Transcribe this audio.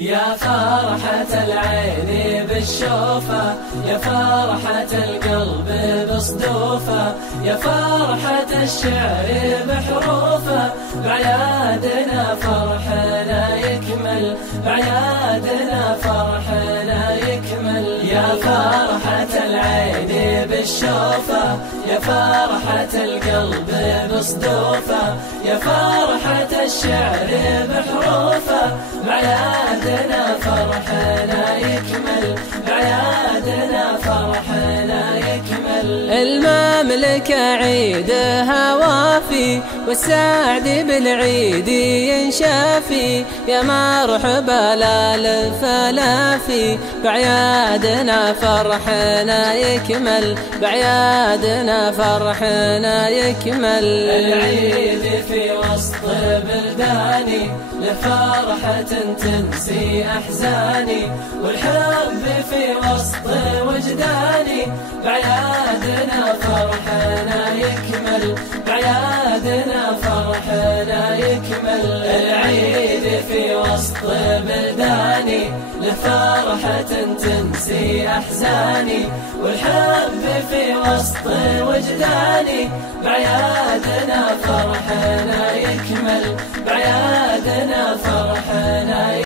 يا فرحة العين بالشوفة، يا فرحة القلب بصدوفة، يا فرحة الشعر بحروفه، بعيادنا فرحنا يكمل، بعيادنا فرحنا يكمل. يا فرحة العين بالشوفة، يا فرحة القلب بصدوفه، يا فرحة الشعر بحروفه، بعيادنا فرحنا يكمل، بعيادنا فرحنا يكمل. المملكة عيدها وافي والسعد بالعيد ينشافي، يا مرحبا للفلافي، بعيادنا فرحنا يكمل، بعيادنا فرحنا يكمل. العيد في وسط بلداني لفرحة تنسي أحزاني، والحب في وسط وجداني، بعيادنا فرحنا يكمل، بعيادنا فرحنا يكمل. العيد في وسط بلداني لفرحة تنسي أحزاني، والحب في وسط وجداني، بعيادنا فرحنا يكمل، بعيادنا فرحنا